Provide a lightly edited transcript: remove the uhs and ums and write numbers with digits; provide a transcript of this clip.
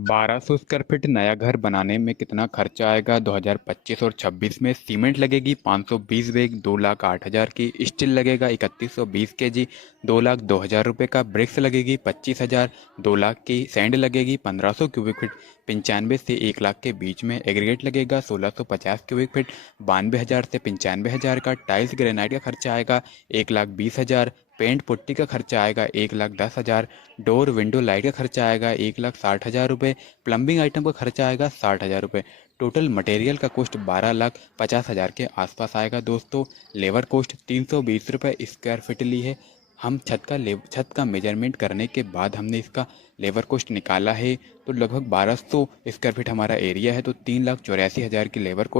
1200 square feet नया घर बनाने में कितना खर्चा आएगा? 2025 और 26 में सीमेंट लगेगी 520 बैग 2,08,000 की। स्टील लगेगा 3120 केजी 2,02,000 रुपये का। ब्रिक्स लगेगी 25,000 2 लाख की। सैंड लगेगी 1500 क्यूबिक फीट 95 से 1 लाख के बीच में। एग्रीगेट लगेगा 1650 क्यूबिक फीट 92,000 से 95,000 का। टाइल्स ग्रेनाइट का खर्चा आएगा 1,20,000। पेंट पुट्टी का खर्चा आएगा 1,10,000। डोर विंडो लाइट का खर्चा आएगा 1,60,000 रुपये। प्लम्बिंग आइटम का खर्चा आएगा 60,000 रुपये। टोटल मटेरियल का कॉस्ट 12,50,000 के आसपास आएगा दोस्तों। लेबर कॉस्ट 320 रुपये स्क्वायर फीट ली है। हम छत का मेजरमेंट करने के बाद हमने इसका लेबर कॉस्ट निकाला है, तो लगभग 1200 स्क्वायर फीट हमारा एरिया है, तो 3,84,000 की लेबर कॉस्ट